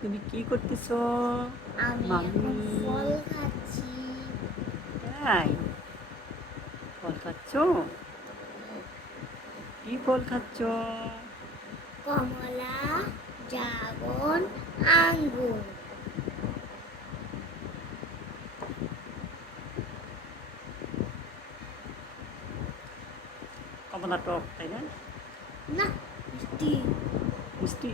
তুমি কি করতেছো? আমি মাম্মি। এখন ফল খাচ্ছি। তাই? ফল খাচ্ছো? কি ফল খাচ্ছো? কমলা, ড্রাগন, আঙ্গুর। কমলা টক, তাই না? না, মিষ্টি। মিষ্টি।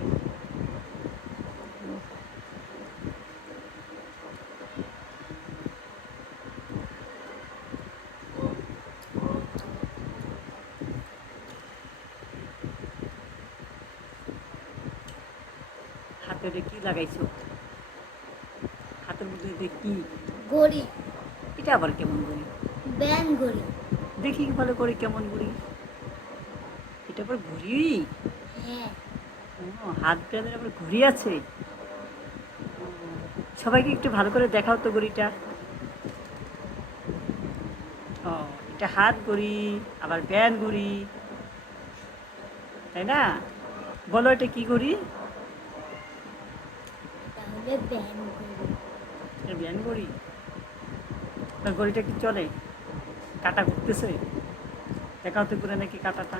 হাতে ওটা কি লাগাইছো? হাতের মধ্যে এটা কি? ঘড়ি। এটা আবার কেমন ঘড়ি? ব্যান ঘড়ি। দেখি ভালো করে কেমন ঘড়ি। এটা আবার ঘড়ি? হ্যাঁ। ও, হাত ব্যানের আবার ঘড়ি আছে? ও, সবাইকে একটু ভালো করে দেখাও তো ঘড়িটা। ও, এটা হাত ঘড়ি, আবার ব্যান ঘড়ি, তাই না? বলো এটা কি ঘড়ি? এটা হলে ব্যান ঘড়ি। এটা ব্যান ঘড়ি। আপনার ঘড়িটা কি চলে? কাটা ঘুরতেছে? দেখাও তো ঘুরে নাকি কাটাটা।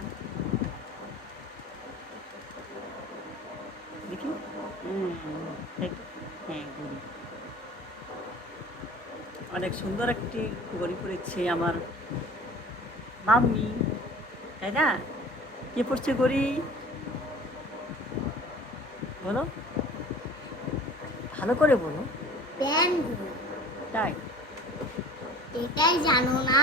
দেখি। তাই তো। হ্যাঁ, ঘড়ি। অনেক সুন্দর একটি ঘড়ি পরেছে আমার মাম্মি, তাই না? কে পড়ছে ঘড়ি? বলো, ভালো করে বলো। ব্যান ঘড়ি। তাই? এটাই জানো না?